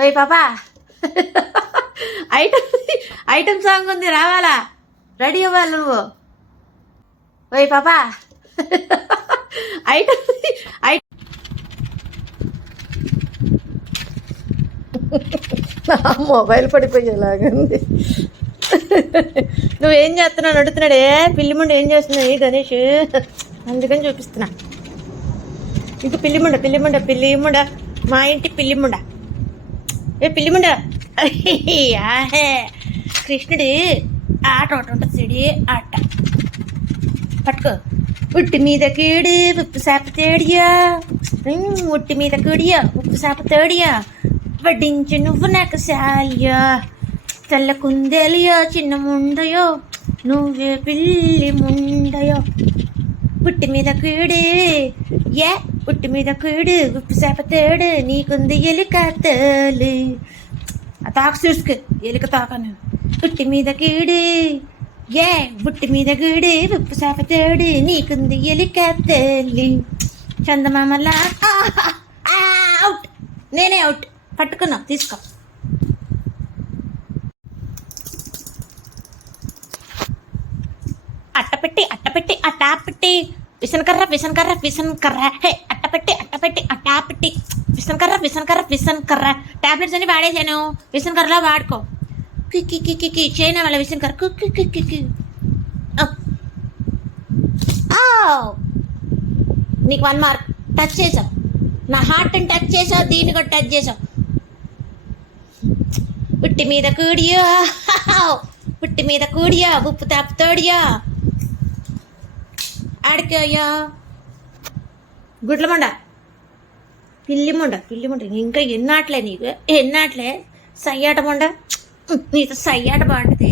ఓయ్ పాపా item item song ఉంది రావాలా? రెడీ అవ్వాలి నువ్వు. ఓయ్ పాపా ఐటమ్ మొబైల్ పడిపోయేలాగుంది. నువ్వేం చేస్తున్నావు? అడుగుతున్నాడే పిల్లిముండ ఏం చేస్తున్నావు గణేష్, అందుకని చూపిస్తున్నా. ఇంక పిల్లిముండ పిల్లిముండ పిల్లిముండ మా ఇంటి పిల్లిముండ. ఏ పిల్లిముండ కృష్ణుడి ఆట ఒకటి ఉంటుంది చెడి ఆట పట్టుకో. ఉట్టి మీద కీడి ఉప్పు చేప తేడియా, ఉట్టి మీద కీడియా ఉప్పు చేప తేడియా, వడ్డించి నువ్వు నాకు శాల్యా, తెల్ల కుందేలియో చిన్న ముండయో నువ్వే పిల్లి ముండయో. ఉట్టి మీద కీడి ఏ ఉట్టి మీద కీడు ఉప్పు చేప తేడు, నీకుంది ఎలిక తేలి. ఆ తాకు చూసుకు ఎలిక తాకను. ఉట్టి మీద కీడి ఏ ఉట్టి మీద కీడి ఉప్పు చేప తేడు, నీకుంది ఎలిక తేలి. చందమామలా అవుట్, నేనే అవుట్. పట్టుకున్నావు తీసుకో. అట్టపెట్టి అట్టపెట్టి అట్టాపెట్టి విసనకర్ర విసనకర్ర విసనకర్ర, హే అట్టపెట్టి అట్టపెట్టి అట్టాపెట్టి విసనకర్ర విసనకర్ర విసనకర్ర. టాబ్లెట్స్ అన్ని వాడేసాను, విసనకర్రలా వాడుకో. కిక్కి కిక్కి కి చైనా వాళ్ళ విసనకర్ర కుక్కి కిక్కి కి. నీకు 1 మార్క్. టచ్ చేసావు, నా హార్ట్ని టచ్ చేసావు, దీన్ని కూడా టచ్ చేసావు. పుట్టి మీద కూడియో పుట్టి మీద కూడియా ఉప్పు తాపు తోడియా ఆడికోయ్యా. గుడ్లమండ పిల్లిమండ పిల్లిమండ ఇంకా ఎన్నాట్లే నీకు ఎన్నాట్లే సయ్యాట మండ, నీతో సయ్యాట బాగుంటుంది.